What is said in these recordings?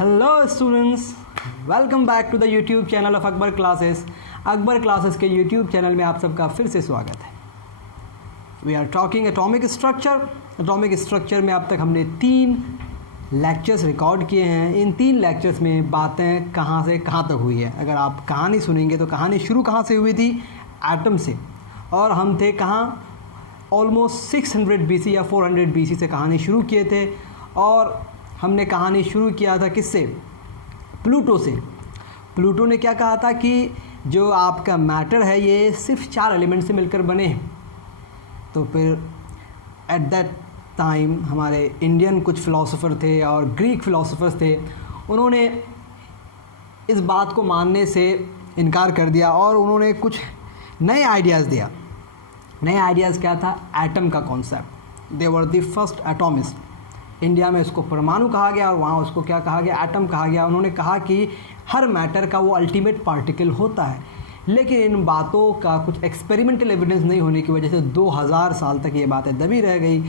Hello students, welcome back to the YouTube channel of Akbar classes. Akbar classes के YouTube channel में आप सबका फिर से स्वागत है। We are talking atomic structure. Atomic structure में अब तक हमने 3 लेक्चर्स रिकॉर्ड किए हैं। इन 3 लेक्चर्स में बातें कहाँ से कहाँ तक हुई है। अगर आप कहानी सुनेंगे तो कहानी शुरू कहाँ से हुई थी? एटम से। और हम थे कहाँ? ऑलमोस्ट 600 BC या 400 BC से कहानी शुरू किए थे। और हमने कहानी शुरू किया था किससे? प्लूटो से। प्लूटो ने क्या कहा था कि जो आपका मैटर है ये सिर्फ 4 एलिमेंट से मिलकर बने हैं। तो फिर एट दैट टाइम हमारे इंडियन कुछ फ़िलासफ़र थे और ग्रीक फ़िलासफ़र्स थे, उन्होंने इस बात को मानने से इनकार कर दिया और उन्होंने कुछ नए आइडियाज़ दिया। नए आइडियाज़ क्या था? एटम का concept. They were the first atomist. India में उसको परमाणु कहा गया और वहाँ उसको क्या कहा गया? एटम कहा गया। उन्होंने कहा कि हर मैटर का वो अल्टीमेट पार्टिकल होता है। लेकिन इन बातों का कुछ एक्सपेरिमेंटल एविडेंस नहीं होने की वजह से 2000 साल तक ये बातें दबी रह गई।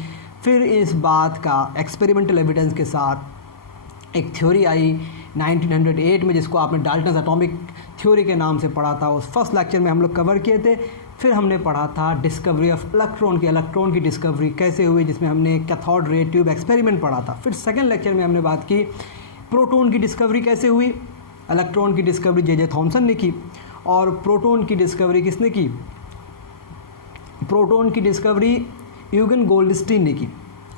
फिर इस बात का एक्सपेरिमेंटल एविडेंस के साथ एक थ्योरी आई 1908 में, जिसको आपने डाल्टन्स एटॉमिक थ्योरी के नाम से पढ़ा था। उस फर्स्ट लेक्चर में हम लोग कवर किए थे। फिर हमने पढ़ा था डिस्कवरी ऑफ इलेक्ट्रॉन की डिस्कवरी कैसे हुई, जिसमें हमने कैथोड रे ट्यूब एक्सपेरिमेंट पढ़ा था। फिर सेकंड लेक्चर में हमने बात की प्रोटॉन की डिस्कवरी कैसे हुई। इलेक्ट्रॉन की डिस्कवरी जे थॉमसन ने की और प्रोटॉन की डिस्कवरी किसने की? प्रोटॉन की डिस्कवरी यूगन गोल्डस्टीन ने की।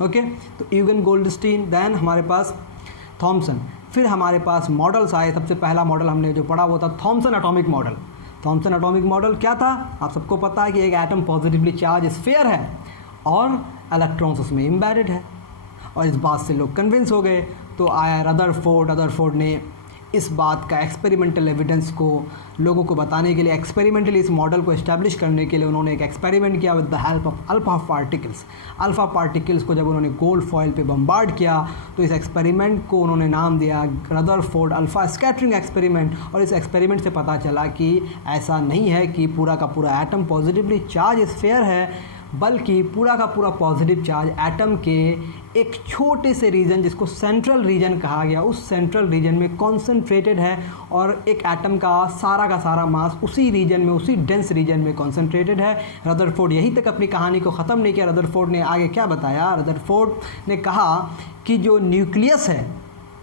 ओके, तो यूगन गोल्डस्टीन, दैन हमारे पास थॉमसन। फिर हमारे पास मॉडल्स आए। सबसे पहला मॉडल हमने जो पढ़ा वो था Thomson atomic model. Thomson atomic model क्या था? आप सबको पता है कि एक एटम पॉजिटिवली चार्ज स्फीयर है और इलेक्ट्रॉन्स उसमें एम्बेडेड है। और इस बात से लोग कन्विंस हो गए। तो आया रदरफोर्ड ने इस बात का एक्सपेरिमेंटल एविडेंस को लोगों को बताने के लिए, एक्सपेरिमेंटली इस मॉडल को इस्टेब्लिश करने के लिए उन्होंने एक एक्सपेरिमेंट किया with the help of alpha particles. Alpha particles को जब उन्होंने गोल्ड फॉयल पे बम्बार्ड किया तो इस एक्सपेरिमेंट को उन्होंने नाम दिया रदरफोर्ड अल्फा स्कैटरिंग एक्सपेरिमेंट। और इस एक्सपेरिमेंट से पता चला कि ऐसा नहीं है कि पूरा का पूरा एटम पॉजिटिवली चार्ज स्फीयर है, बल्कि पूरा का पूरा पॉजिटिव चार्ज एटम के एक छोटे से रीजन, जिसको सेंट्रल रीजन कहा गया, उस सेंट्रल रीजन में कॉन्सेंट्रेटेड है। और एक एटम का सारा मास उसी रीजन में, उसी डेंस रीजन में कॉन्सेंट्रेटेड है। रदरफोर्ड यहीं तक अपनी कहानी को ख़त्म नहीं किया। रदरफोर्ड ने आगे क्या बताया? रदरफोर्ड ने कहा कि जो न्यूक्लियस है,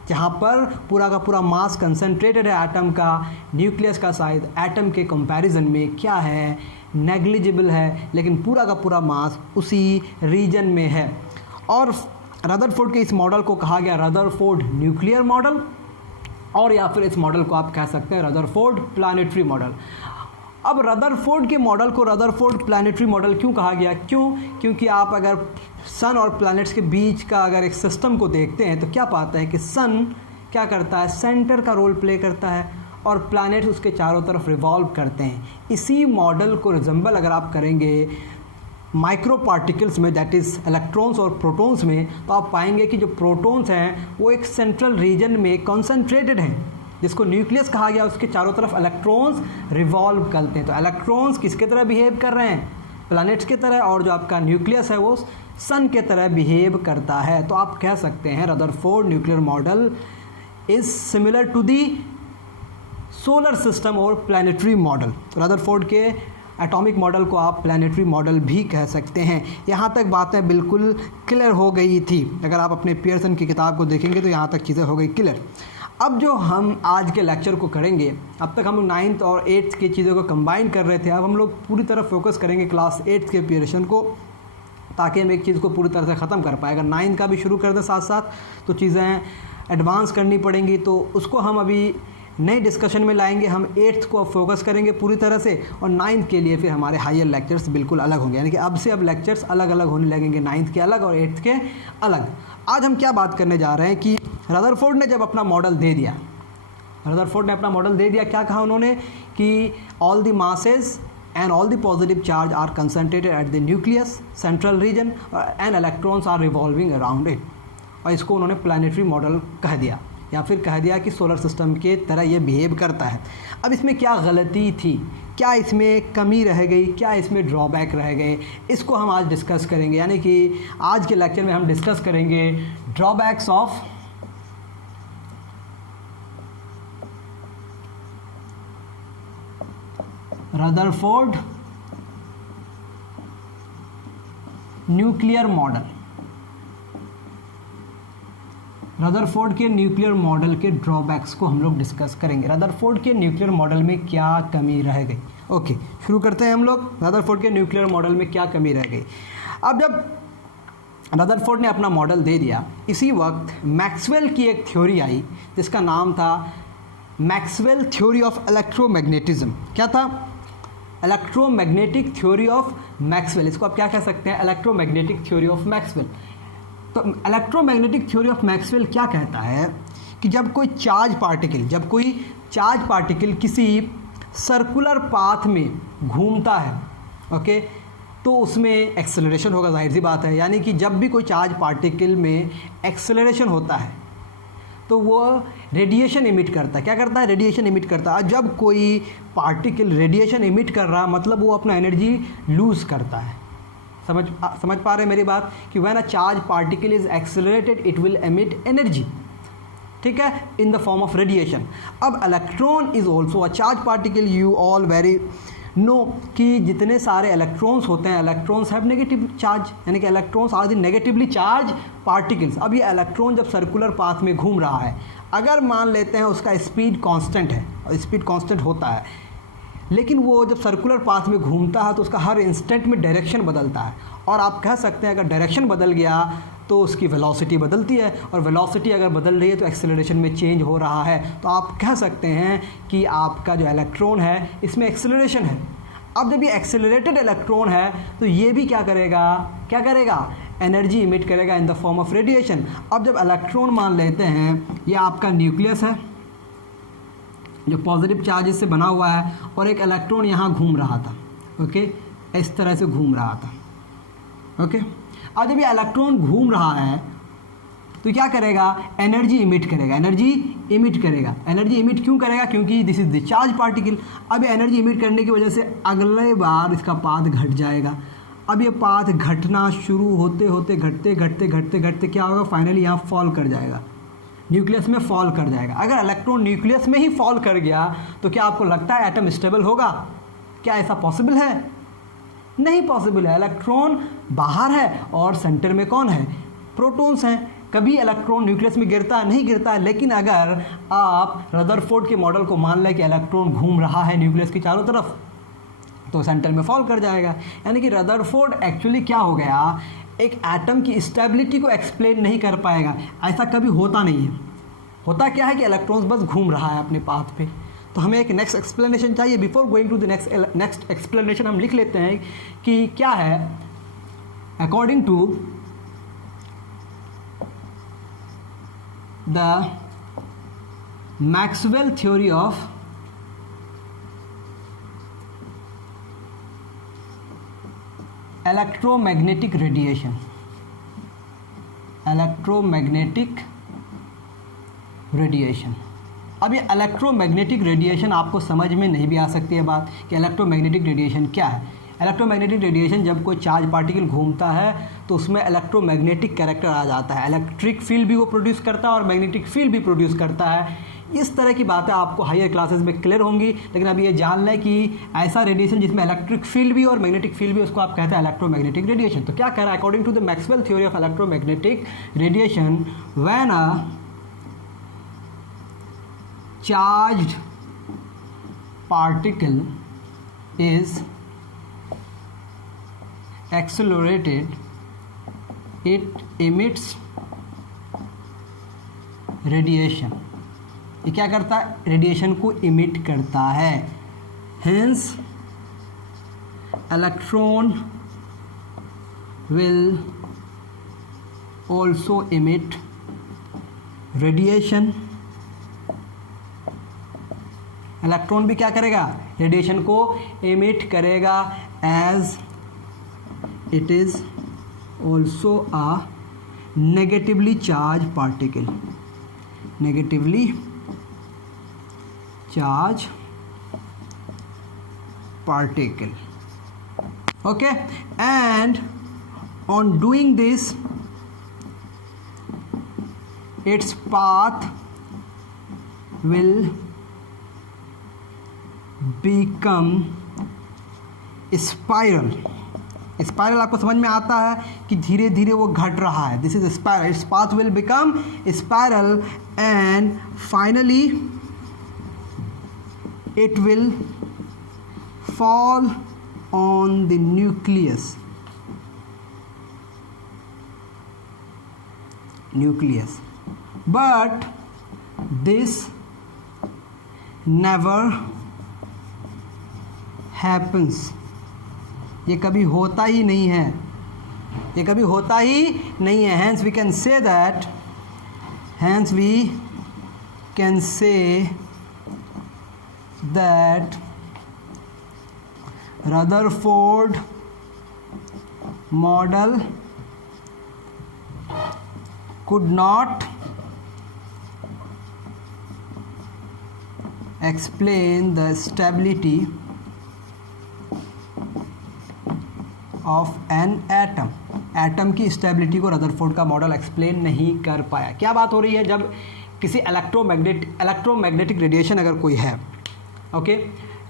जहाँ पर पूरा का पूरा मास कंसंट्रेटेड है एटम का, न्यूक्लियस का साइज एटम के कंपैरिजन में क्या है? नेग्लिजिबल है। लेकिन पूरा का पूरा मास उसी रीजन में है। और रदरफोर्ड के इस मॉडल को कहा गया रदरफोर्ड न्यूक्लियर मॉडल, और या फिर इस मॉडल को आप कह सकते हैं रदरफोर्ड प्लानिटरी मॉडल। अब रदरफोर्ड के मॉडल को रदरफोर्ड प्लानिटरी मॉडल क्यों कहा गया? क्योंकि आप अगर सन और प्लैनेट्स के बीच का अगर एक सिस्टम को देखते हैं तो क्या पाते हैं कि सन क्या करता है? सेंटर का रोल प्ले करता है और प्लैनेट्स उसके चारों तरफ रिवॉल्व करते हैं। इसी मॉडल को रिजेंबल अगर आप करेंगे माइक्रो पार्टिकल्स में, दैट इज़ इलेक्ट्रॉन्स और प्रोटॉन्स में, तो आप पाएंगे कि जो प्रोटॉन्स हैं वो एक सेंट्रल रीजन में कॉन्सेंट्रेटेड हैं, जिसको न्यूक्लियस कहा गया। उसके चारों तरफ इलेक्ट्रॉन्स रिवॉल्व करते हैं। तो इलेक्ट्रॉन्स किसके तरह बिहेव कर रहे हैं? प्लैनेट्स की तरह। और जो आपका न्यूक्लियस है वो सन के तरह बिहेव करता है। तो आप कह सकते हैं Rutherford nuclear model is similar to the solar system और प्लानिटरी मॉडल। रदरफोर्ड के एटॉमिक मॉडल को आप प्लानिटरी मॉडल भी कह सकते हैं। यहाँ तक बातें बिल्कुल क्लियर हो गई थी। अगर आप अपने पियर्सन की किताब को देखेंगे तो यहाँ तक चीज़ें हो गई क्लियर। अब जो हम आज के लेक्चर को करेंगे, अब तक हम लोग 9th और 8th की चीज़ों को कंबाइन कर रहे थे। अब हम लोग पूरी तरह फोकस करेंगे क्लास 8th के पियर्सन को, ताकि हम एक चीज़ को पूरी तरह से ख़त्म कर पाए। अगर 9th का भी शुरू कर दें साथ साथ तो चीज़ें एडवांस करनी पड़ेंगी। तो उसको हम अभी नए डिस्कशन में लाएंगे। हम 8th को अब फोकस करेंगे पूरी तरह से, और 9th के लिए फिर हमारे हायर लेक्चर्स बिल्कुल अलग होंगे। यानी कि अब से अब लेक्चर्स अलग अलग होने लगेंगे, 9th के अलग और 8th के अलग। आज हम क्या बात करने जा रहे हैं कि रदरफोर्ड ने जब अपना मॉडल दे दिया, क्या कहा उन्होंने? कि all the masses and all the positive charge are concentrated at the nucleus central region and electrons are revolving around it। और इसको उन्होंने प्लानिटरी मॉडल कह दिया, या फिर कह दिया कि सोलर सिस्टम के तरह ये बिहेव करता है। अब इसमें क्या गलती थी? क्या इसमें कमी रह गई? क्या इसमें ड्रॉबैक रह गए? इसको हम आज डिस्कस करेंगे। यानी कि आज के लेक्चर में हम डिस्कस करेंगे drawbacks of Rutherford nuclear model, Rutherford के न्यूक्लियर मॉडल के ड्रॉबैक्स को हम लोग डिस्कस करेंगे। रदरफोर्ड के न्यूक्लियर मॉडल में क्या कमी रह गई। ओके, शुरू करते हैं हम लोग। रदरफोर्ड के न्यूक्लियर मॉडल में क्या कमी रह गई। अब जब रदरफोर्ड ने अपना मॉडल दे दिया, इसी वक्त मैक्सवेल की एक थ्योरी आई जिसका नाम था मैक्सवेल थ्योरी ऑफ इलेक्ट्रोमैग्नेटिज्म। क्या था? Electromagnetic theory of Maxwell. इसको आप क्या कह सकते हैं? Electromagnetic theory of Maxwell. तो इलेक्ट्रोमैग्नेटिक थ्योरी ऑफ मैक्सवेल क्या कहता है कि जब कोई चार्ज पार्टिकल किसी सर्कुलर पाथ में घूमता है, ओके, तो उसमें एक्सेलरेशन होगा, जाहिर सी बात है। यानी कि जब भी कोई चार्ज पार्टिकल में एक्सेलरेशन होता है तो वो रेडिएशन इमिट करता है। क्या करता है? रेडिएशन इमिट करता है। जब कोई पार्टिकल रेडिएशन इमिट कर रहा, मतलब वो अपना एनर्जी लूज़ करता है। समझ पा रहे हैं मेरी बात कि when a charge particle is accelerated it will emit energy, ठीक है, in the form of radiation. अब electron is also a charge particle. You all very know कि जितने सारे इलेक्ट्रॉन्स होते हैं, इलेक्ट्रॉन्स हैव नेगेटिव चार्ज, यानी कि electrons are the negatively charge particles. अब ये इलेक्ट्रॉन जब सर्कुलर पाथ में घूम रहा है, अगर मान लेते हैं उसका स्पीड कांस्टेंट है, और स्पीड कांस्टेंट होता है, लेकिन वो जब सर्कुलर पाथ में घूमता है तो उसका हर इंस्टेंट में डायरेक्शन बदलता है। और आप कह सकते हैं अगर डायरेक्शन बदल गया तो उसकी वेलोसिटी बदलती है, और वेलोसिटी अगर बदल रही है तो एक्सेलरेशन में चेंज हो रहा है। तो आप कह सकते हैं कि आपका जो इलेक्ट्रॉन है इसमें एक्सेलरेशन है। अब जब ये एक्सेलरेटेड इलेक्ट्रॉन है तो ये भी क्या करेगा? एनर्जी इमिट करेगा इन द फॉर्म ऑफ रेडिएशन। अब जब इलेक्ट्रॉन मान लेते हैं ये आपका न्यूक्लियस है जो पॉजिटिव चार्जेस से बना हुआ है, और एक इलेक्ट्रॉन यहाँ घूम रहा था, ओके, इस तरह से घूम रहा था, ओके। अब जब ये इलेक्ट्रॉन घूम रहा है तो क्या करेगा? एनर्जी इमिट करेगा। एनर्जी इमिट क्यों करेगा? क्योंकि this is the charge particle. अब ये एनर्जी इमिट करने की वजह से अगले बार इसका पाथ घट जाएगा। अब ये पाथ घटना शुरू होते घटते क्या होगा? फाइनली यहाँ फॉल कर जाएगा, न्यूक्लियस में फॉल कर जाएगा। अगर इलेक्ट्रॉन न्यूक्लियस में ही फॉल कर गया तो क्या आपको लगता है एटम स्टेबल होगा? क्या ऐसा पॉसिबल है? नहीं पॉसिबल है। इलेक्ट्रॉन बाहर है और सेंटर में कौन है? प्रोटॉन्स हैं। कभी इलेक्ट्रॉन न्यूक्लियस में नहीं गिरता है। लेकिन अगर आप रदरफोर्ड के मॉडल को मान लें कि इलेक्ट्रॉन घूम रहा है न्यूक्लियस की चारों तरफ, तो सेंटर में फॉल कर जाएगा। यानी कि रदरफोर्ड एक्चुअली क्या हो गया? एक एटम की स्टेबिलिटी को एक्सप्लेन नहीं कर पाएगा। ऐसा कभी होता नहीं है। होता क्या है कि इलेक्ट्रॉन्स बस घूम रहा है अपने पाथ पे। तो हमें एक नेक्स्ट एक्सप्लेनेशन चाहिए। Before going to the next explanation हम लिख लेते हैं कि क्या है। According to the Maxwell theory of electromagnetic radiation. अब ये इलेक्ट्रोमैग्नेटिक रेडिएशन आपको समझ में नहीं भी आ सकती है बात कि इलेक्ट्रोमैग्नेटिक रेडिएशन क्या है। इलेक्ट्रोमैग्नेटिक रेडिएशन जब कोई चार्ज पार्टिकल घूमता है तो उसमें इलेक्ट्रोमैग्नेटिक कैरेक्टर आ जाता है। इलेक्ट्रिक फील्ड भी वो प्रोड्यूस करता है और मैग्नेटिक फील्ड भी प्रोड्यूस करता है। इस तरह की बातें आपको हायर क्लासेस में क्लियर होंगी। लेकिन अभी ये जान लें कि ऐसा रेडिएशन जिसमें इलेक्ट्रिक फील्ड भी और मैग्नेटिक फील्ड भी, उसको आप कहते हैं इलेक्ट्रोमैग्नेटिक रेडिएशन। तो क्या कह रहा है? According to the Maxwell theory of electromagnetic radiation, when a charged particle is accelerated it emits radiation। ये क्या करता है? रेडिएशन को इमिट करता है। hence electron will also emit radiation। Electron भी क्या करेगा? रेडिएशन को इमिट करेगा as it is also a negatively charged particle। negatively charged particle, okay, and on doing this its path will become spiral. Spiral आपको समझ में आता है कि धीरे धीरे वो घट रहा है, this is spiral, its path will become spiral and finally it will fall on the nucleus but this never happens, ये कभी होता ही नहीं है, ये कभी होता ही नहीं है। hence we can say that Rutherford model could not explain the stability of an atom। Atom की स्टेबिलिटी को रदरफोर्ड का मॉडल एक्सप्लेन नहीं कर पाया। क्या बात हो रही है, जब किसी इलेक्ट्रोमैग्नेटिक रेडिएशन अगर कोई है, okay,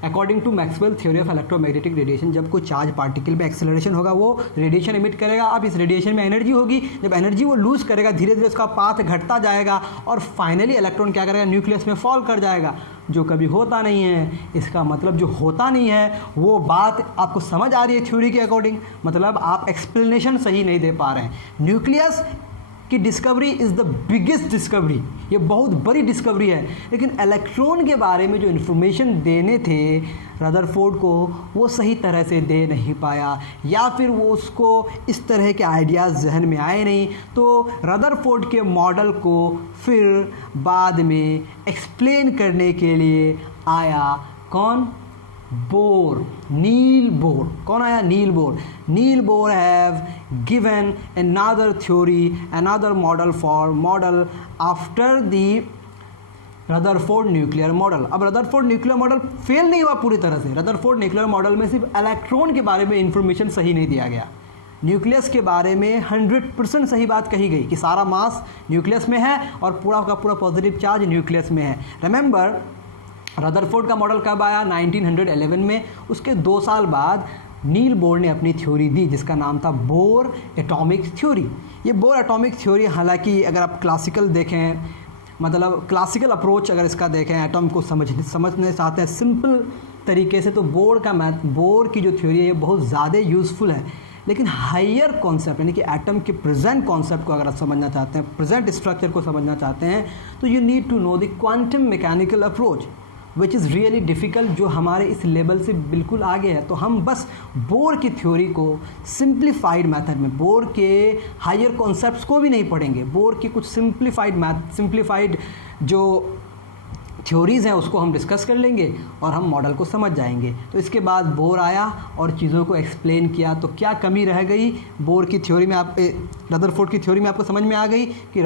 according to Maxwell theory of electromagnetic radiation, जब कोई चार्ज पार्टिकल में एक्सेलरेशन होगा वो रेडिएशन इमिट करेगा। अब इस रेडिएशन में एनर्जी होगी, जब एनर्जी वो लूज करेगा धीरे धीरे उसका पाथ घटता जाएगा और फाइनली इलेक्ट्रॉन क्या करेगा, न्यूक्लियस में फॉल कर जाएगा, जो कभी होता नहीं है। इसका मतलब जो होता नहीं है वो बात आपको समझ आ रही है थ्योरी के अकॉर्डिंग, मतलब आप एक्सप्लेनेशन सही नहीं दे पा रहे हैं। न्यूक्लियस कि discovery is the biggest discovery, ये बहुत बड़ी डिस्कवरी है, लेकिन इलेक्ट्रॉन के बारे में जो इन्फॉर्मेशन देने थे रदरफोर्ड को वो सही तरह से दे नहीं पाया, या फिर वो उसको इस तरह के आइडियाज़ जहन में आए नहीं। तो रदरफोर्ड के मॉडल को फिर बाद में एक्सप्लेन करने के लिए आया कौन, बोर, नील बोर। कौन आया, Niels Bohr. Niels Bohr have given another theory, another model after the Rutherford nuclear model. अब रदरफोर्ड न्यूक्लियर मॉडल फेल नहीं हुआ पूरी तरह से। रदरफोर्ड न्यूक्लियर मॉडल में सिर्फ इलेक्ट्रॉन के बारे में इंफॉर्मेशन सही नहीं दिया गया, न्यूक्लियस के बारे में 100% सही बात कही गई कि सारा मास न्यूक्लियस में है और पूरा का पूरा पॉजिटिव चार्ज न्यूक्लियस में है। रिमेंबर रदरफोर्ड का मॉडल कब आया, 1911 में। उसके 2 साल बाद नील बोर ने अपनी थ्योरी दी जिसका नाम था बोर एटॉमिक थ्योरी। ये बोर एटॉमिक थ्योरी, हालांकि अगर आप क्लासिकल देखें, मतलब क्लासिकल अप्रोच अगर इसका देखें, एटम को समझने चाहते हैं सिंपल तरीके से, तो बोर की जो थ्योरी है ये बहुत ज़्यादा यूज़फुल है। लेकिन हायर कॉन्सेप्ट यानी कि एटम के प्रेजेंट कॉन्सेप्ट को अगर आप समझना चाहते हैं, प्रेजेंट स्ट्रक्चर को समझना चाहते हैं, तो you need to know the quantum mechanical approach which is really difficult, जो हमारे इस लेवल से बिल्कुल आगे है। तो हम बस बोर की थ्योरी को सिंप्लीफाइड मेथड में, बोर के हायर कॉन्सेप्ट्स को भी नहीं पढ़ेंगे, बोर की कुछ सिंप्लीफाइड जो थ्योरीज़ हैं उसको हम डिस्कस कर लेंगे और हम मॉडल को समझ जाएंगे। तो इसके बाद बोर आया और चीज़ों को एक्सप्लेन किया। तो क्या कमी रह गई बोर की थ्योरी में, आप रदरफोर्ड की थ्योरी में आपको समझ में आ गई कि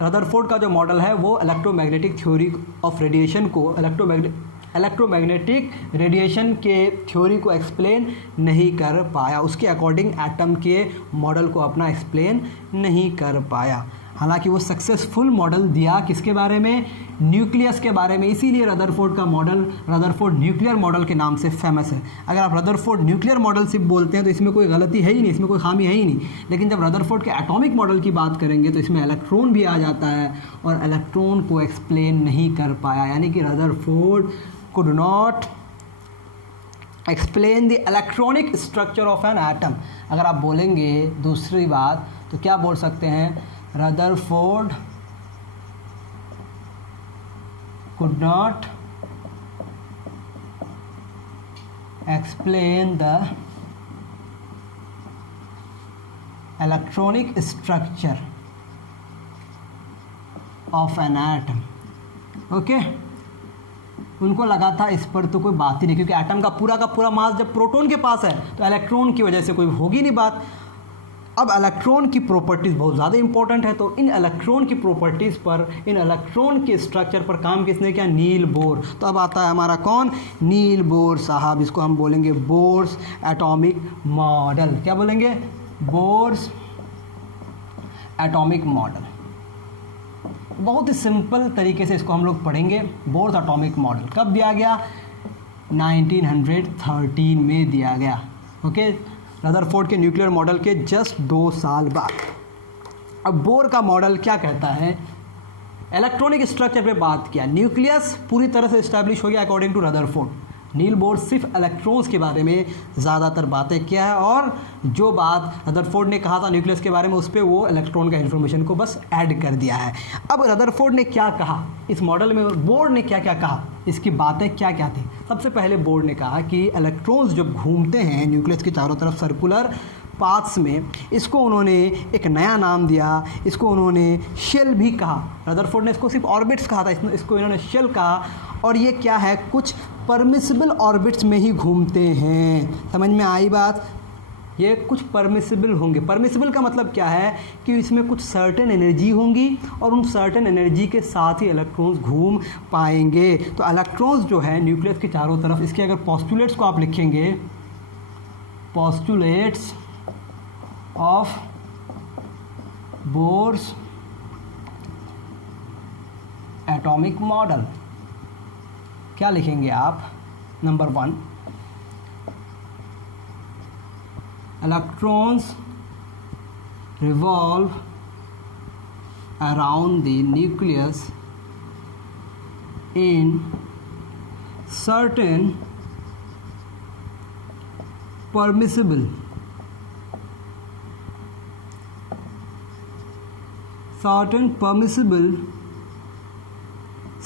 रदरफोर्ड का जो मॉडल है वो इलेक्ट्रोमैग्नेटिक थ्योरी ऑफ रेडिएशन को, इलेक्ट्रोमैग्नेटिक रेडिएशन के थ्योरी को एक्सप्लेन नहीं कर पाया, उसके अकॉर्डिंग एटम के मॉडल को अपना एक्सप्लेन नहीं कर पाया। हालांकि वो सक्सेसफुल मॉडल दिया किसके बारे में, न्यूक्लियस के बारे में। इसीलिए रदरफोर्ड का मॉडल रदरफोर्ड न्यूक्लियर मॉडल के नाम से फेमस है। अगर आप रदरफोर्ड न्यूक्लियर मॉडल सिर्फ बोलते हैं तो इसमें कोई गलती है ही नहीं, इसमें कोई खामी है ही नहीं। लेकिन जब रदरफोर्ड के एटॉमिक मॉडल की बात करेंगे तो इसमें इलेक्ट्रॉन भी आ जाता है और इलेक्ट्रॉन को एक्सप्लेन नहीं कर पाया, यानी कि Rutherford could not explain the electronic structure of an atom. अगर आप बोलेंगे दूसरी बात तो क्या बोल सकते हैं, Rutherford could not explain the electronic structure of an atom। Okay, उनको लगा था इस पर तो कोई बात ही नहीं, क्योंकि एटम का पूरा मास जब प्रोटॉन के पास है तो इलेक्ट्रॉन की वजह से कोई होगी नहीं बात। अब इलेक्ट्रॉन की प्रॉपर्टीज़ बहुत ज़्यादा इंपॉर्टेंट है, तो इन इलेक्ट्रॉन की प्रॉपर्टीज़ पर, इन इलेक्ट्रॉन के स्ट्रक्चर पर काम किसने किया, नील बोर। तो अब आता है हमारा कौन, नील बोर साहब। इसको हम बोलेंगे बोर्स एटॉमिक मॉडल। क्या बोलेंगे, बोर्स एटॉमिक मॉडल। बहुत ही सिंपल तरीके से इसको हम लोग पढ़ेंगे। बोर्स एटॉमिक मॉडल कब दिया गया? 1913 में दिया गया। ओके, रदरफोर्ड के न्यूक्लियर मॉडल के जस्ट 2 साल बाद। अब बोर का मॉडल क्या कहता है? इलेक्ट्रॉनिक स्ट्रक्चर पे बात किया, न्यूक्लियस पूरी तरह से इस्टेब्लिश हो गया according to Rutherford. Niels Bohr सिर्फ इलेक्ट्रॉन्स के बारे में ज़्यादातर बातें किया है, और जो बात रदरफोर्ड ने कहा था न्यूक्लियस के बारे में उस पर वो इलेक्ट्रॉन का इन्फॉर्मेशन को बस ऐड कर दिया है। अब रदरफोर्ड ने क्या कहा इस मॉडल में, बोर ने क्या क्या कहा, इसकी बातें क्या क्या थी? सबसे पहले बोर ने कहा कि इलेक्ट्रॉन्स जब घूमते हैं न्यूक्लियस के चारों तरफ सर्कुलर पाथ्स में, इसको उन्होंने एक नया नाम दिया, इसको उन्होंने शेल भी कहा। रदरफोर्ड ने इसको सिर्फ ऑर्बिट्स कहा था, इसको इन्होंने शेल कहा। और ये क्या है? कुछ परमिसिबल ऑर्बिट्स में ही घूमते हैं। समझ में आई बात? ये कुछ परमिसिबल होंगे। परमिसिबल का मतलब क्या है कि इसमें कुछ सर्टेन एनर्जी होंगी और उन सर्टेन एनर्जी के साथ ही इलेक्ट्रॉन्स घूम पाएंगे। तो इलेक्ट्रॉन्स जो है न्यूक्लियस के चारों तरफ, इसके अगर पोस्टुलेट्स को आप लिखेंगे, postulates of Bohr's atomic model, क्या लिखेंगे आप? Number 1, electrons revolve around the nucleus in certain permissible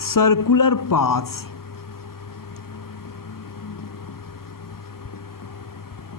circular paths,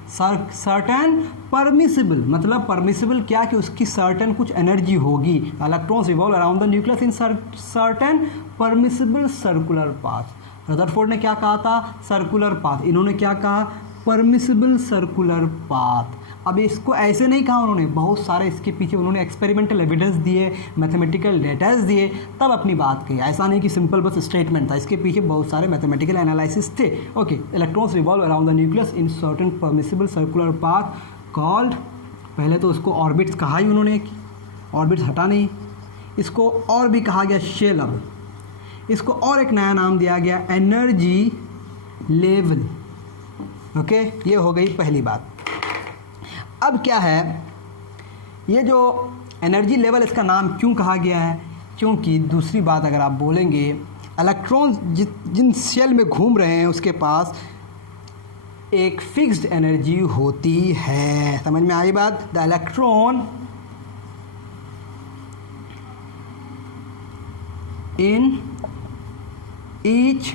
certain permissible, मतलब परमिसिबल क्या कि उसकी सर्टेन कुछ एनर्जी होगी। Electrons revolve around the nucleus in certain permissible circular path. Rutherford ने क्या कहा था? Circular path. इन्होंने क्या कहा? Permissible circular path. अब इसको ऐसे नहीं कहा उन्होंने, बहुत सारे इसके पीछे उन्होंने एक्सपेरिमेंटल एविडेंस दिए, मैथमेटिकल डेटाज दिए, तब अपनी बात कही। ऐसा नहीं कि सिंपल बस स्टेटमेंट था, इसके पीछे बहुत सारे मैथमेटिकल एनालिसिस थे। Okay, electrons revolve around the nucleus in certain permissible circular path called, पहले तो उसको ऑर्बिट्स कहा ही उन्होंने, ऑर्बिट्स हटा नहीं, इसको और भी कहा गया शेल। अब इसको और एक नया नाम दिया गया, एनर्जी लेवल। ओके, ये हो गई पहली बात। अब क्या है, ये जो एनर्जी लेवल, इसका नाम क्यों कहा गया है? क्योंकि दूसरी बात अगर आप बोलेंगे, इलेक्ट्रॉन्स जिन शेल में घूम रहे हैं उसके पास एक फिक्स्ड एनर्जी होती है। समझ में आई बात? The electron in each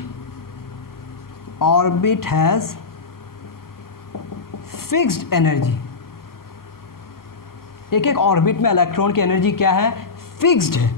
orbit has fixed energy. एक एक ऑर्बिट में इलेक्ट्रॉन की एनर्जी क्या है? फिक्स्ड है,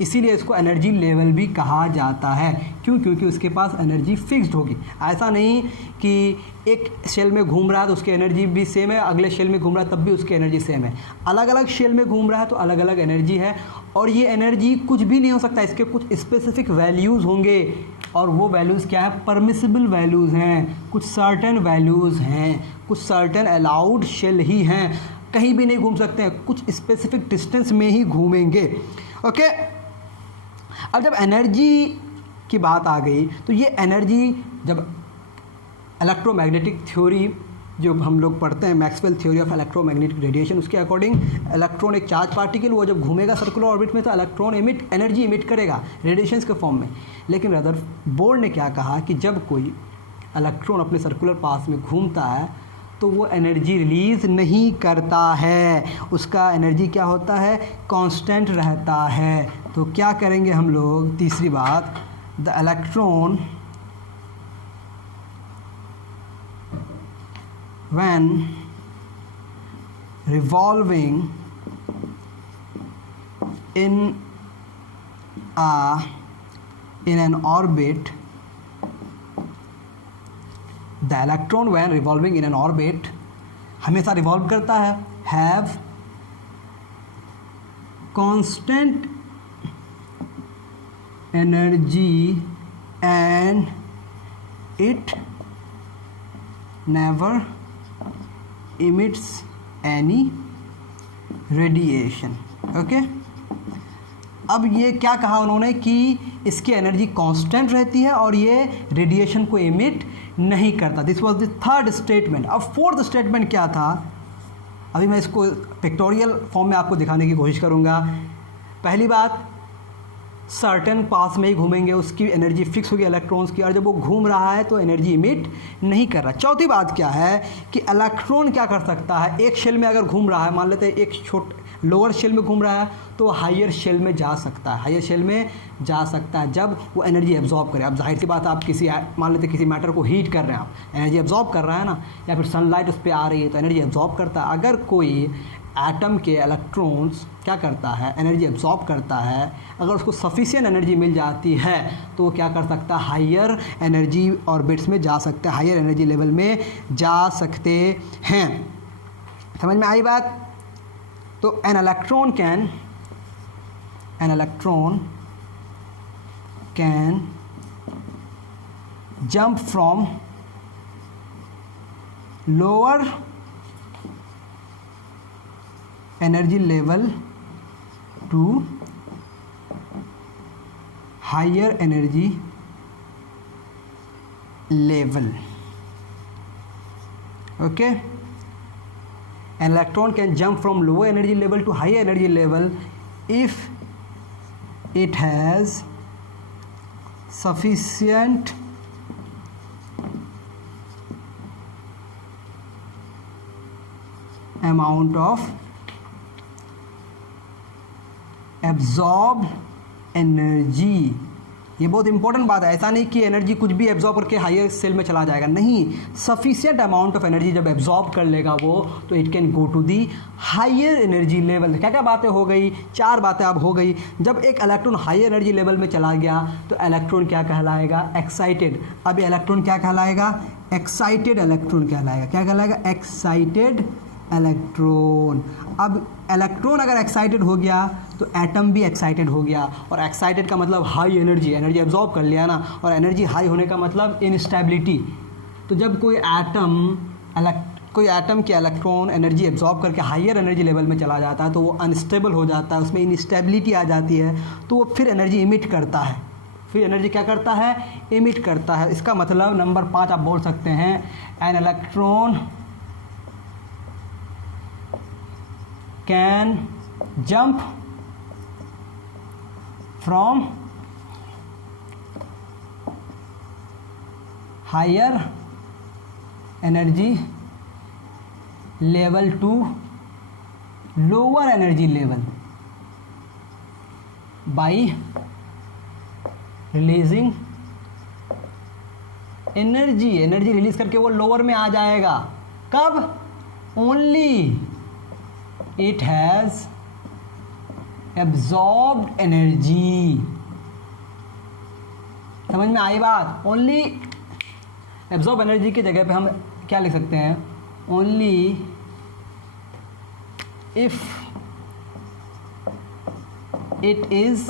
इसीलिए इसको एनर्जी लेवल भी कहा जाता है। क्यों? क्योंकि उसके पास एनर्जी फिक्स्ड होगी। ऐसा नहीं कि एक शेल में घूम रहा है तो उसकी एनर्जी भी सेम है, अगले शेल में घूम रहा है तब भी उसकी एनर्जी सेम है। अलग अलग शेल में घूम रहा है तो अलग अलग एनर्जी है, और ये एनर्जी कुछ भी नहीं हो सकता, इसके कुछ स्पेसिफिक वैल्यूज़ होंगे, और वो वैल्यूज़ क्या है? परमिसिबल वैल्यूज़ हैं, कुछ सर्टेन वैल्यूज़ हैं, कुछ सर्टेन अलाउड शेल ही हैं, कहीं भी नहीं घूम सकते हैं, कुछ स्पेसिफिक डिस्टेंस में ही घूमेंगे। ओके, अब जब एनर्जी की बात आ गई तो ये एनर्जी, जब इलेक्ट्रोमैग्नेटिक थ्योरी जो हम लोग पढ़ते हैं, Maxwell theory of electromagnetic radiation, उसके अकॉर्डिंग इलेक्ट्रॉन एक चार्ज पार्टिकल, वो जब घूमेगा सर्कुलर ऑर्बिट में तो इलेक्ट्रॉन एनर्जी इमिट करेगा रेडिएशंस के फॉर्म में। लेकिन रदरफोर्ड ने क्या कहा कि जब कोई इलेक्ट्रॉन अपने सर्कुलर पाथ में घूमता है तो वो एनर्जी रिलीज़ नहीं करता है, उसका एनर्जी क्या होता है? कांस्टेंट रहता है। तो क्या करेंगे हम लोग? तीसरी बात, the electron when revolving in an orbit, the electron when revolving in an orbit, हमेशा रिवॉल्व करता है, have constant energy and it never emits any radiation. Okay, अब ये क्या कहा उन्होंने कि इसकी एनर्जी कांस्टेंट रहती है और ये रेडिएशन को एमिट नहीं करता। This was the third statement. अब फोर्थ स्टेटमेंट क्या था, अभी मैं इसको पिक्टोरियल फॉर्म में आपको दिखाने की कोशिश करूँगा। पहली बात, सर्टेन पास में ही घूमेंगे, उसकी एनर्जी फिक्स होगी इलेक्ट्रॉन्स की, और जब वो घूम रहा है तो एनर्जी इमिट नहीं कर रहा। चौथी बात क्या है कि इलेक्ट्रॉन क्या कर सकता है, एक शेल में अगर घूम रहा है, मान लेते हैं एक लोअर शेल में घूम रहा है तो हायर शेल में जा सकता है, हायर शेल में जा सकता है जब वो एनर्जी एब्जॉर्ब करे। अब जाहिर सी बात है, आप मान लेते हैं किसी मैटर को हीट कर रहे हैं, आप एनर्जी एब्जॉर्ब कर रहा है ना, या फिर सनलाइट उस पर आ रही है तो एनर्जी एब्जॉर्ब करता है। अगर कोई एटम के इलेक्ट्रॉन्स क्या करता है, एनर्जी एब्जॉर्ब करता है, अगर उसको सफिशिएंट एनर्जी मिल जाती है तो वो क्या कर सकता है, हायर एनर्जी ऑर्बिट्स में जा सकता है, हायर एनर्जी लेवल में जा सकते हैं। समझ में आई बात? तो an electron can jump from lower energy level to higher energy level. Okay, an electron can jump from lower energy level to higher energy level if it has sufficient amount of absorbed energy। ये बहुत important बात है, ऐसा नहीं कि energy कुछ भी absorb करके हायर सेल में चला जाएगा, नहीं, सफिशिएंट अमाउंट ऑफ एनर्जी जब एब्जॉर्ब कर लेगा वो तो it can go to the higher energy level. क्या क्या बातें हो गई, 4 बातें अब हो गई। जब एक इलेक्ट्रॉन हायर एनर्जी लेवल में चला गया तो इलेक्ट्रॉन क्या कहलाएगा, एक्साइटेड। अब इलेक्ट्रॉन क्या कहलाएगा, एक्साइटेड इलेक्ट्रॉन कहलाएगा। क्या कहलाएगा, एक्साइटेड इलेक्ट्रॉन। अब इलेक्ट्रॉन अगर एक्साइटेड हो गया तो एटम भी एक्साइटेड हो गया, और एक्साइटेड का मतलब हाई एनर्जी, एनर्जी एब्जॉर्ब कर लिया ना, और एनर्जी हाई होने का मतलब इनस्टेबिलिटी। तो जब कोई एटम के इलेक्ट्रॉन एनर्जी एब्जॉर्ब करके हायर एनर्जी लेवल में चला जाता है तो वो अनस्टेबल हो जाता है, उसमें इनस्टेबिलिटी आ जाती है, तो वो फिर एनर्जी इमिट करता है, फिर एनर्जी क्या करता है, इमिट करता है। इसका मतलब नंबर 5 आप बोल सकते हैं, an electron can jump from higher energy level to lower energy level by releasing energy. Energy release करके वो लोअर में आ जाएगा। कब? Only it has absorbed energy। समझ में आई बात? ओनली एब्जॉर्ब एनर्जी की जगह पे हम क्या लिख सकते हैं, only if it is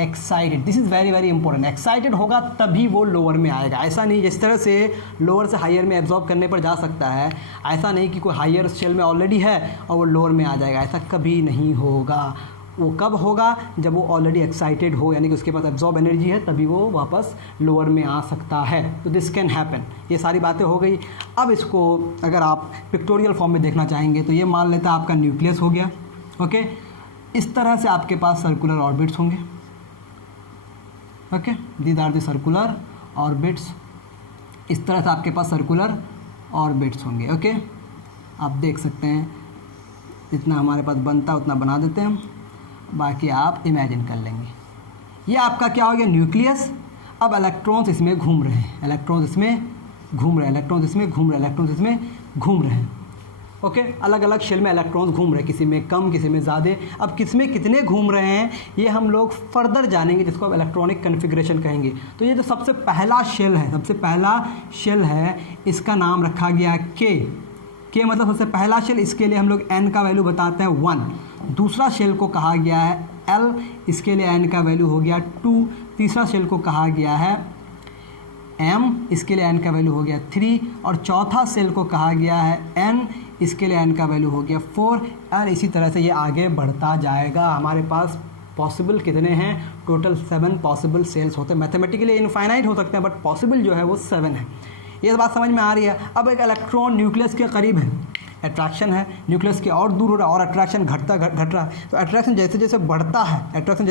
excited. This is very very important. Excited होगा तभी वो लोअर में आएगा। ऐसा नहीं जिस तरह से लोअर से हायर में एब्जॉर्ब करने पर जा सकता है, ऐसा नहीं कि कोई हायर शेल में ऑलरेडी है और वो लोअर में आ जाएगा, ऐसा कभी नहीं होगा। वो कब होगा, जब वो ऑलरेडी एक्साइटेड हो, यानी कि उसके पास एब्जॉर्ब एनर्जी है, तभी वो वापस लोअर में आ सकता है। तो दिस कैन हैपन। ये सारी बातें हो गई। अब इसको अगर आप पिक्टोरियल फॉर्म में देखना चाहेंगे तो ये मान लेता है आपका न्यूक्लियस हो गया। ओके, इस तरह से आपके पास सर्कुलर ऑर्बिट्स होंगे। Okay, these are the circular orbits. इस तरह से आपके पास सर्कुलर ऑर्बिट्स होंगे। ओके, आप देख सकते हैं, जितना हमारे पास बनता है उतना बना देते हैं, बाकी आप इमेजिन कर लेंगे। ये आपका क्या हो गया, न्यूक्लियस। अब इलेक्ट्रॉन्स इसमें घूम रहे हैं, इलेक्ट्रॉन्स इसमें घूम रहे हैं, इलेक्ट्रॉन्स इसमें घूम रहे हैं, इलेक्ट्रॉन्स इसमें घूम रहे हैं। ओके, अलग अलग शेल में इलेक्ट्रॉन्स घूम रहे हैं, किसी में कम, किसी में ज़्यादा। अब किस में कितने घूम रहे हैं ये हम लोग फर्दर जानेंगे, जिसको अब इलेक्ट्रॉनिक कन्फिग्रेशन कहेंगे। तो ये जो सबसे पहला शेल है, सबसे पहला शेल है, इसका नाम रखा गया के मतलब सबसे पहला शेल। इसके लिए हम लोग n का वैल्यू बताते हैं 1। दूसरा शेल को कहा गया है L, इसके लिए n का वैल्यू हो गया 2। तीसरा शेल को कहा गया है M, इसके लिए n का वैल्यू हो गया 3। और चौथा सेल को कहा गया है N, इसके लिए n का वैल्यू हो गया 4 और इसी तरह से ये आगे बढ़ता जाएगा। हमारे पास पॉसिबल कितने हैं? टोटल 7 पॉसिबल सेल्स होते हैं। मैथमेटिकली इनफाइनाइट हो सकते हैं बट पॉसिबल जो है वो 7 है। ये बात समझ में आ रही है। अब एक इलेक्ट्रॉन न्यूक्लियस के करीब है, अट्रैक्शन है, न्यूक्लियस के और दूर हो रहा है और अट्रैक्शन घट रहा है। तो अट्रैक्शन जैसे जैसे बढ़ता है, अट्रैक्शन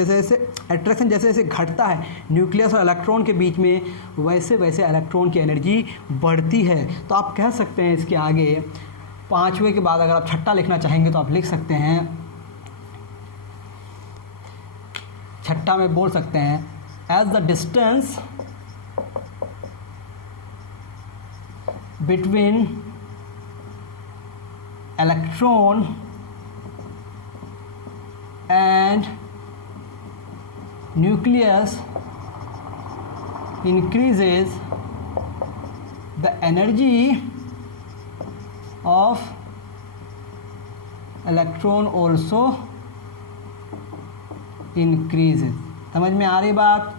जैसे जैसे घटता है न्यूक्लियस और इलेक्ट्रॉन के बीच में, वैसे वैसे इलेक्ट्रॉन की एनर्जी बढ़ती है। तो आप कह सकते हैं इसके आगे 5वें के बाद अगर आप छठा लिखना चाहेंगे तो आप लिख सकते हैं, छठा में बोल सकते हैं as the distance between electron and nucleus increases the energy of electron also increases। समझ में आ रही बात?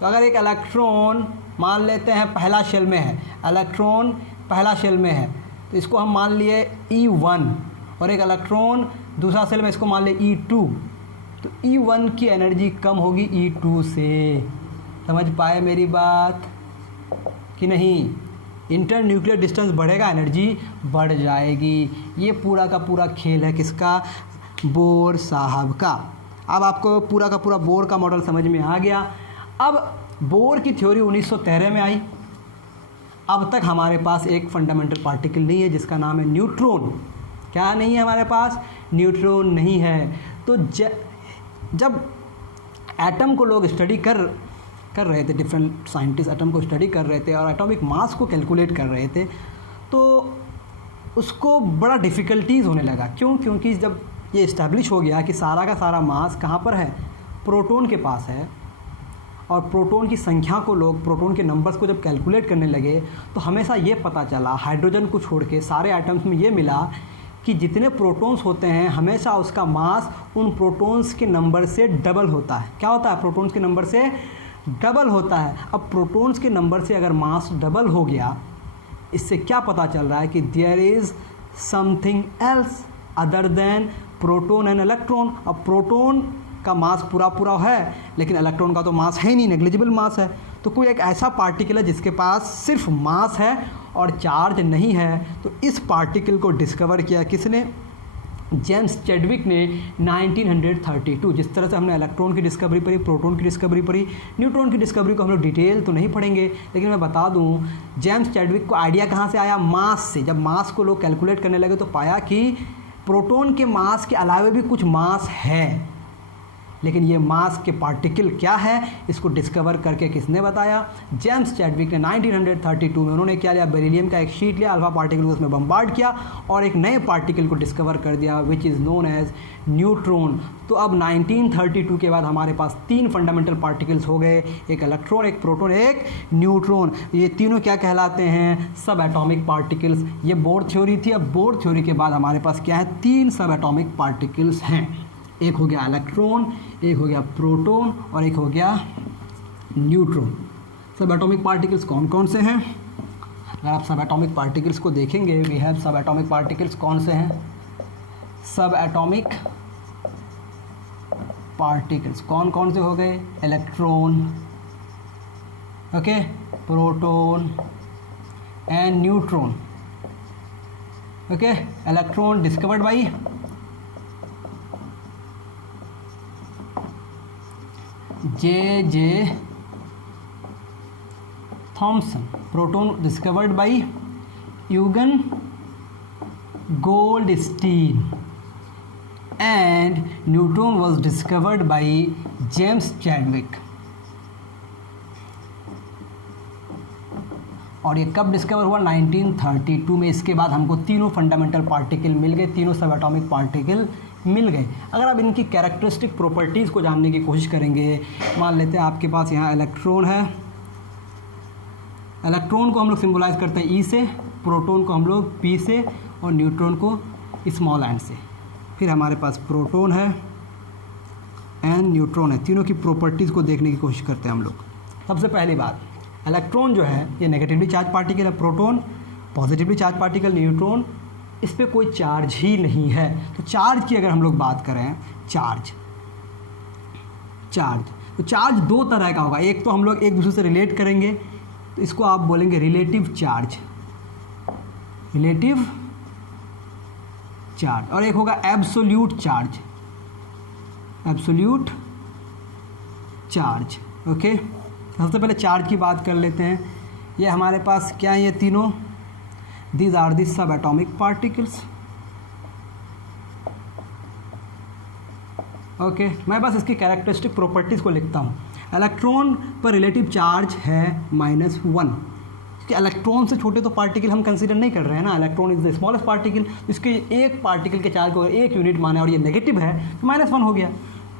तो अगर एक इलेक्ट्रॉन मान लेते हैं पहला शेल में है, इलेक्ट्रॉन पहला शेल में है तो इसको हम मान लिए E1 और एक इलेक्ट्रॉन दूसरा शेल में इसको मान लिए E2, तो E1 की एनर्जी कम होगी E2 से। समझ पाए मेरी बात कि नहीं? इंटर न्यूक्लियर डिस्टेंस बढ़ेगा, एनर्जी बढ़ जाएगी। ये पूरा का पूरा खेल है किसका? बोर साहब का। अब आपको पूरा का पूरा बोर का मॉडल समझ में आ गया। अब बोर की थ्योरी 1913 में आई। अब तक हमारे पास एक फंडामेंटल पार्टिकल नहीं है जिसका नाम है न्यूट्रॉन। क्या नहीं है हमारे पास? न्यूट्रॉन नहीं है। तो जब एटम को लोग स्टडी कर रहे थे, डिफरेंट साइंटिस्ट एटम को स्टडी कर रहे थे और एटॉमिक मास को कैलकुलेट कर रहे थे, तो उसको बड़ा डिफ़िकल्टीज़ होने लगा। क्यों? क्योंकि जब ये इस्टेब्लिश हो गया कि सारा का सारा मास कहाँ पर है? प्रोटॉन के पास है, और प्रोटॉन की संख्या को लोग, प्रोटॉन के नंबर्स को जब कैलकुलेट करने लगे तो हमेशा ये पता चला, हाइड्रोजन को छोड़ के सारे आइटम्स में ये मिला कि जितने प्रोटॉन्स होते हैं हमेशा उसका मास उन प्रोटॉन्स के नंबर से डबल होता है। क्या होता है? प्रोटॉन्स के नंबर से डबल होता है। अब प्रोटॉन्स के नंबर से अगर मास डबल हो गया, इससे क्या पता चल रहा है कि there is something else other than proton and electron. अब प्रोटॉन का मास पूरा है लेकिन इलेक्ट्रॉन का तो मास है ही नहीं, नेग्लिजिबल मास है। तो कोई एक ऐसा पार्टिकल है जिसके पास सिर्फ मास है और चार्ज नहीं है। तो इस पार्टिकल को डिस्कवर किया किसने? जेम्स चैडविक ने 1932। जिस तरह से हमने इलेक्ट्रॉन की डिस्कवरी पढ़ी, प्रोटॉन की डिस्कवरी पढ़ी, न्यूट्रॉन की डिस्कवरी को हम लोग डिटेल तो नहीं पढ़ेंगे, लेकिन मैं बता दूं जेम्स चैडविक को आइडिया कहाँ से आया? मास से। जब मास को लोग कैलकुलेट करने लगे तो पाया कि प्रोटॉन के मास के अलावा भी कुछ मास है, लेकिन ये मास के पार्टिकल क्या है इसको डिस्कवर करके किसने बताया? जेम्स चैडविक ने 1932 में। उन्होंने क्या लिया? बेरिलियम का एक शीट लिया, अल्फा पार्टिकल को उसमें बम्बार्ड किया और एक नए पार्टिकल को डिस्कवर कर दिया which is known as neutron. तो अब 1932 के बाद हमारे पास 3 फंडामेंटल पार्टिकल्स हो गए, एक इलेक्ट्रॉन, एक प्रोटॉन, एक न्यूट्रॉन। ये तीनों क्या कहलाते हैं? सब एटॉमिक पार्टिकल्स। ये बोर थ्योरी थी। अब बोर थ्योरी के बाद हमारे पास क्या है? 3 सब एटॉमिक पार्टिकल्स हैं। एक हो गया इलेक्ट्रॉन, एक हो गया प्रोटॉन और एक हो गया न्यूट्रॉन। सब एटॉमिक पार्टिकल्स कौन कौन से हैं? अगर आप सब एटॉमिक पार्टिकल्स को देखेंगे, वी हैव सब एटॉमिक पार्टिकल्स कौन से हैं? सब एटॉमिक पार्टिकल्स कौन कौन से हो गए? Electron, okay, proton and neutron. Okay, electron discovered by J.J. Thomson, proton discovered by Eugen Goldstein, and neutron was discovered by James Chadwick। और ये कब डिस्कवर हुआ? 1932 में। इसके बाद हमको तीनों फंडामेंटल पार्टिकल मिल गए, तीनों सब एटॉमिक पार्टिकल मिल गए। अगर आप इनकी कैरेक्टरिस्टिक प्रॉपर्टीज़ को जानने की कोशिश करेंगे, मान लेते हैं आपके पास यहाँ इलेक्ट्रॉन है, इलेक्ट्रॉन को हम लोग सिंबलाइज करते हैं E से, प्रोटॉन को हम लोग P से और न्यूट्रॉन को स्मॉल n से। फिर हमारे पास प्रोटॉन है एंड न्यूट्रॉन है। तीनों की प्रॉपर्टीज़ को देखने की कोशिश करते हैं हम लोग। सबसे पहली बात, इलेक्ट्रॉन जो है ये नेगेटिवली चार्ज पार्टिकल है, proton positively charge particle, neutron इस पर कोई चार्ज ही नहीं है। तो चार्ज की अगर हम लोग बात करें, चार्ज तो चार्ज दो तरह का होगा। एक तो हम लोग एक दूसरे से रिलेट करेंगे, तो इसको आप बोलेंगे रिलेटिव चार्ज, और एक होगा एब्सोल्यूट चार्ज, ओके। सबसे पहले चार्ज की बात कर लेते हैं। ये हमारे पास क्या है, ये तीनों, दीज आर दी सब एटॉमिक पार्टिकल्स, ओके। मैं बस इसकी कैरेक्टरिस्टिक प्रॉपर्टीज़ को लिखता हूँ। इलेक्ट्रॉन पर रिलेटिव चार्ज है -1, कि इलेक्ट्रॉन से छोटे तो पार्टिकल हम कंसीडर नहीं कर रहे हैं ना। Electron is the smallest particle, इसके एक पार्टिकल के चार्ज को एक यूनिट माना है और ये नेगेटिव है तो -1 हो गया।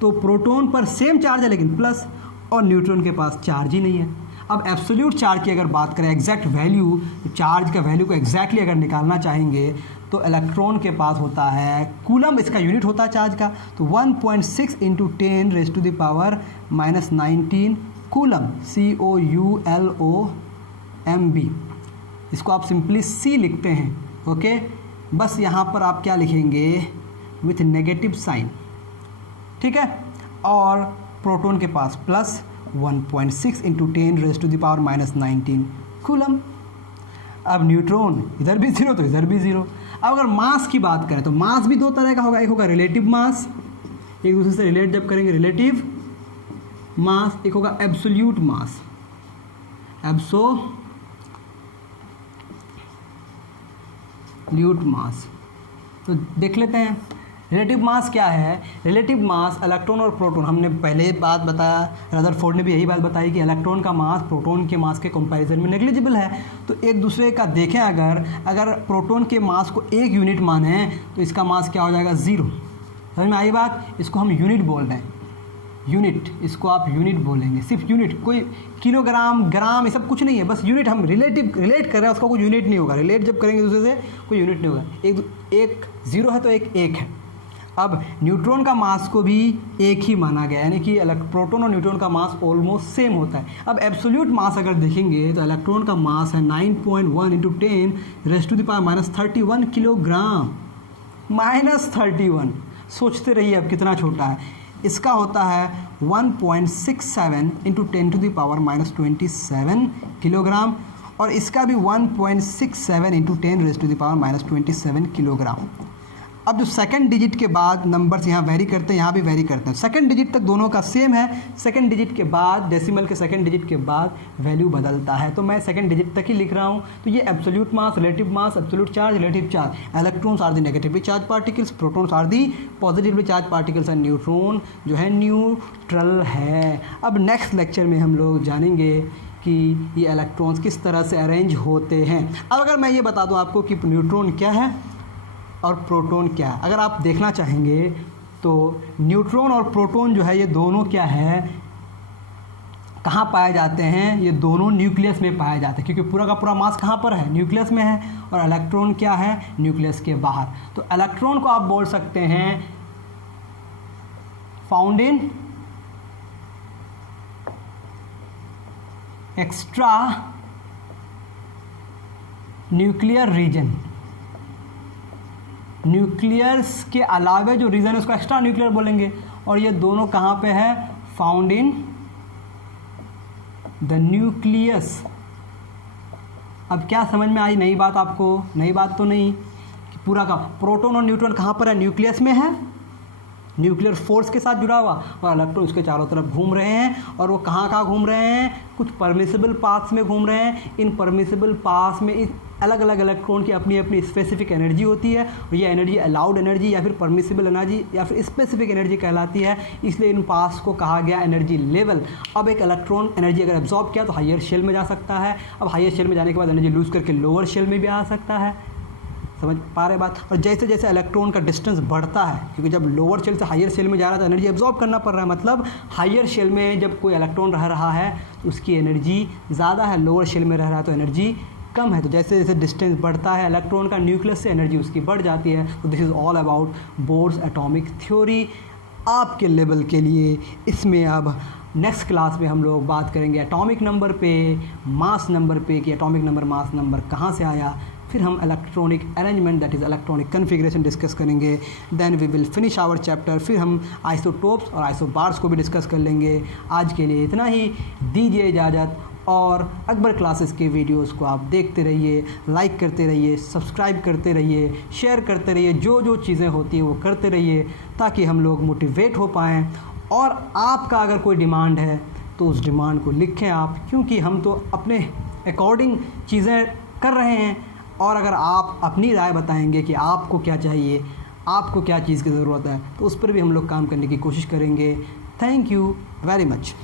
तो प्रोटॉन पर सेम चार्ज है लेकिन प्लस, और न्यूट्रॉन के पास चार्ज ही नहीं है। अब एब्सोल्यूट चार्ज की अगर बात करें, एग्जैक्ट वैल्यू, चार्ज का वैल्यू को एग्जैक्टली अगर निकालना चाहेंगे तो इलेक्ट्रॉन के पास होता है कूलम, इसका यूनिट होता है चार्ज का, तो 1.6 × 10⁻⁻19 कूलम, COULOMB। इसको आप सिंपली C लिखते हैं, ओके। बस यहाँ पर आप क्या लिखेंगे, विथ नेगेटिव साइन, ठीक है। और प्रोटॉन के पास प्लस 1.6 × 10⁻⁻19 कूलम। अब न्यूट्रॉन इधर भी 0 तो इधर भी 0। अब अगर मास की बात करें तो मास भी दो तरह का होगा, एक होगा रिलेटिव मास, एक दूसरे से रिलेट जब करेंगे रिलेटिव मास, एक होगा एब्सोल्यूट मास, एब्सोल्यूट मास। तो देख लेते हैं रिलेटिव मास क्या है। रिलेटिव मास इलेक्ट्रॉन और प्रोटॉन, हमने पहले बात बताया, रदरफोर्ड ने भी यही बात बताई कि इलेक्ट्रॉन का मास प्रोटॉन के मास के कंपैरिजन में नेग्लिजिबल है। तो एक दूसरे का देखें, अगर प्रोटॉन के मास को एक यूनिट माने तो इसका मास क्या हो जाएगा, 0। समझ में आई बात। इसको हम यूनिट बोल रहे हैं, यूनिट, इसको आप यूनिट बोलेंगे, सिर्फ यूनिट, कोई किलोग्राम ग्राम ये सब कुछ नहीं है, बस यूनिट। हम रिलेट कर रहे हैं, उसका कोई यूनिट नहीं होगा। रिलेट जब करेंगे दूसरे से कोई यूनिट नहीं होगा। एक 0 है तो एक है। अब न्यूट्रॉन का मास को भी एक ही माना गया, यानी कि प्रोटॉन और न्यूट्रॉन का मास ऑलमोस्ट सेम होता है। अब एब्सोल्यूट मास अगर देखेंगे तो इलेक्ट्रॉन का मास है 9.1 × 10⁻⁻31 किलोग्राम, -31। सोचते रहिए अब कितना छोटा है। इसका होता है 1.67 × 10⁻⁻27 किलोग्राम, और इसका भी 1.67 × 10⁻⁻27 किलोग्राम। अब जो सेकंड डिजिट के बाद नंबर्स यहाँ वेरी करते हैं, यहाँ भी वेरी करते हैं। सेकंड डिजिट तक दोनों का सेम है, सेकंड डिजिट के बाद, डेसिमल के सेकंड डिजिट के बाद वैल्यू बदलता है। तो मैं सेकंड डिजिट तक ही लिख रहा हूँ। तो ये absolute mass, relative mass, absolute charge, relative charge. Electrons are the negatively charge particles, protons are the positively charge particles, and neutron जो है न्यूट्रल है। अब नेक्स्ट लेक्चर में हम लोग जानेंगे कि ये इलेक्ट्रॉन्स किस तरह से अरेंज होते हैं। अब अगर मैं ये बता दूँ आपको कि न्यूट्रॉन क्या है और प्रोटॉन क्या है, अगर आप देखना चाहेंगे तो न्यूट्रॉन और प्रोटॉन जो है ये दोनों क्या है, कहाँ पाए जाते हैं, ये दोनों न्यूक्लियस में पाए जाते हैं, क्योंकि पूरा का पूरा मास कहाँ पर है, न्यूक्लियस में है। और इलेक्ट्रॉन क्या है, न्यूक्लियस के बाहर। तो इलेक्ट्रॉन को आप बोल सकते हैं found in extra nuclear region. Nucleus के अलावे जो रीजन है उसको एक्स्ट्रा न्यूक्लियर बोलेंगे। और ये दोनों कहाँ पे है, फाउंड इन द न्यूक्लियस। अब क्या समझ में आई नई बात आपको? नई बात तो नहीं कि पूरा का प्रोटॉन और न्यूट्रॉन कहाँ पर है, न्यूक्लियस में है, न्यूक्लियर फोर्स के साथ जुड़ा हुआ, और इलेक्ट्रॉन उसके चारों तरफ घूम रहे हैं। और वो कहाँ कहाँ घूम रहे हैं, कुछ परमिसिबल पाथ्स में घूम रहे हैं। इन परमिसिबल पाथ्स में अलग अलग इलेक्ट्रॉन की अपनी अपनी स्पेसिफिक एनर्जी होती है, और ये एनर्जी अलाउड एनर्जी या फिर परमिसिबल एनर्जी या फिर स्पेसिफिक एनर्जी कहलाती है। इसलिए इन पाथ्स को कहा गया एनर्जी लेवल। अब एक इलेक्ट्रॉन एनर्जी अगर एब्जॉर्ब किया तो हायर शेल में जा सकता है। अब हायर शेल में जाने के बाद एनर्जी लूज करके लोअर शेल में भी आ सकता है। समझ पा रहे बात? और जैसे जैसे इलेक्ट्रॉन का डिस्टेंस बढ़ता है, क्योंकि जब लोअर शेल से हायर शेल में जा रहा है तो एनर्जी एब्जॉर्ब करना पड़ रहा है, मतलब हायर शेल में जब कोई इलेक्ट्रॉन रह रहा है तो उसकी एनर्जी ज़्यादा है, लोअर शेल में रह रहा है तो एनर्जी कम है। तो जैसे जैसे डिस्टेंस बढ़ता है इलेक्ट्रॉन का न्यूक्लियस से, एनर्जी उसकी बढ़ जाती है। तो this is all about Bohr's atomic theory आपके लेवल के लिए। इसमें अब नेक्स्ट क्लास में हम लोग बात करेंगे एटॉमिक नंबर पे, मास नंबर पे, कि एटॉमिक नंबर मास नंबर कहाँ से आया। फिर हम electronic arrangement that is electronic configuration discuss करेंगे। Then we will finish our chapter, फिर हम आइसोटोप्स और आइसोबार्स को भी डिस्कस कर लेंगे। आज के लिए इतना ही, दीजिए इजाज़त। और अकबर क्लासेस के वीडियोस को आप देखते रहिए, लाइक करते रहिए, सब्सक्राइब करते रहिए, शेयर करते रहिए, जो जो चीज़ें होती हैं वो करते रहिए ताकि हम लोग मोटिवेट हो पाएँ। और आपका अगर कोई डिमांड है तो उस डिमांड को लिखें आप, क्योंकि हम तो अपने अकॉर्डिंग चीज़ें कर रहे हैं। और अगर आप अपनी राय बताएंगे कि आपको क्या चाहिए, आपको क्या चीज़ की ज़रूरत है, तो उस पर भी हम लोग काम करने की कोशिश करेंगे। Thank you very much.